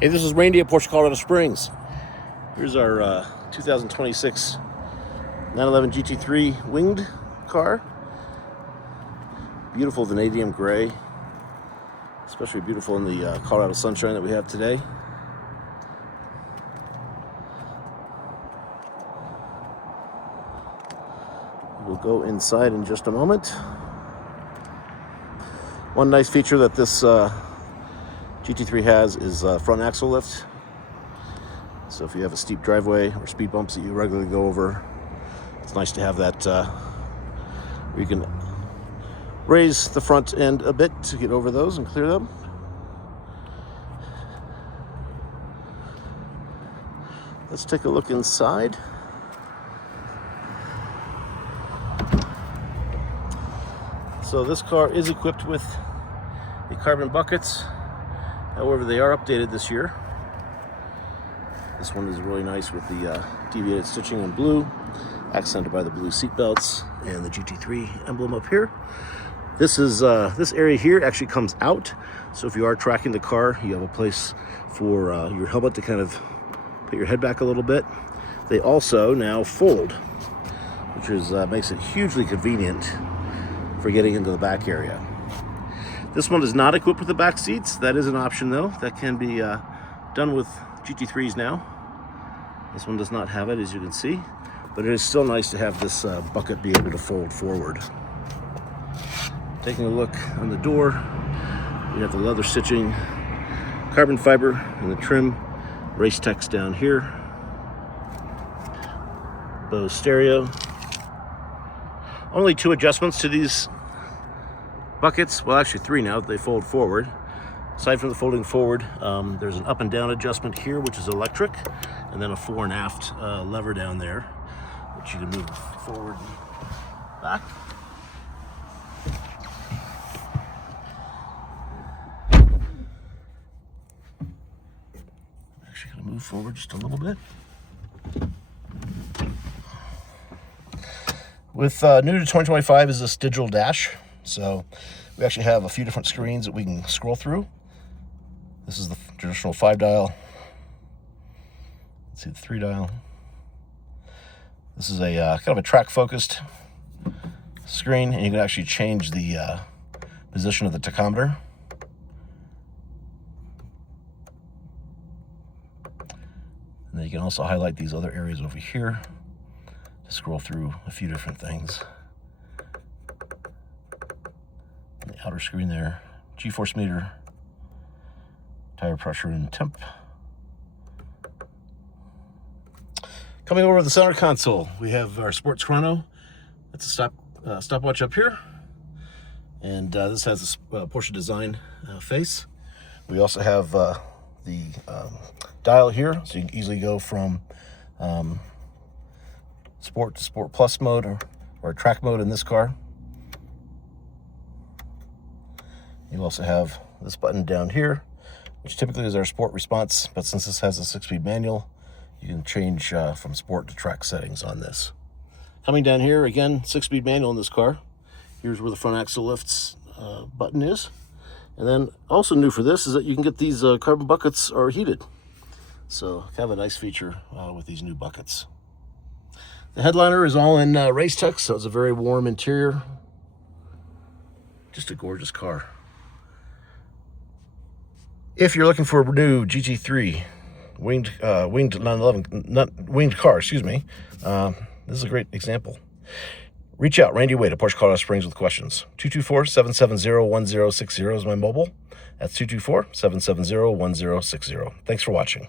Hey, this is Randy at Porsche Colorado Springs. Here's our 2026 911 GT3 winged car. Beautiful Vanadium Grey. Especially beautiful in the Colorado sunshine that we have today. We'll go inside in just a moment. One nice feature that this GT3 has is front axle lift. So if you have a steep driveway or speed bumps that you regularly go over, it's nice to have that where you can raise the front end a bit to get over those and clear them. Let's take a look inside. So this car is equipped with the carbon buckets. However, they are updated this year. This one is really nice with the deviated stitching in blue, accented by the blue seat belts and the GT3 emblem up here. This area here actually comes out, so if you are tracking the car, you have a place for your helmet to kind of put your head back a little bit. They also now fold, which is makes it hugely convenient for getting into the back area. This one is not equipped with the back seats. That is an option though. That can be done with GT3s now. This one does not have it, as you can see, but it is still nice to have this bucket be able to fold forward. Taking a look on the door, we have the leather stitching, carbon fiber and the trim, Race-Tex down here, Bose stereo. Only 2 adjustments to these buckets, well actually 3 now that they fold forward. Aside from the folding forward, there's an up and down adjustment here, which is electric, and then a fore and aft lever down there, which you can move forward and back. Actually gonna move forward just a little bit. With new to 2025 is this digital dash. So we actually have a few different screens that we can scroll through. This is the traditional 5-dial. Let's see the 3-dial. This is a kind of a track-focused screen, and you can actually change the position of the tachometer. And then you can also highlight these other areas over here to scroll through a few different things. On the outer screen there, G-force meter, tire pressure and temp. Coming over to the center console, we have our sports chrono. That's a stopwatch up here, and this has a Porsche design face. We also have the dial here, so you can easily go from sport to sport plus mode or track mode in this car. You also have this button down here, which typically is our sport response, but since this has a 6-speed manual, you can change from sport to track settings on this. Coming down here, again, 6-speed manual in this car. Here's where the front axle lifts button is. And then also new for this is that you can get these carbon buckets are heated. So kind of a nice feature with these new buckets. The headliner is all in Race-Tex, so it's a very warm interior. Just a gorgeous car. If you're looking for a new GT3 winged 911 winged car, excuse me, this is a great example. Reach out, Randy Wade at Porsche Colorado Springs with questions. 224-770-1060 is my mobile. That's 224-770-1060. Thanks for watching.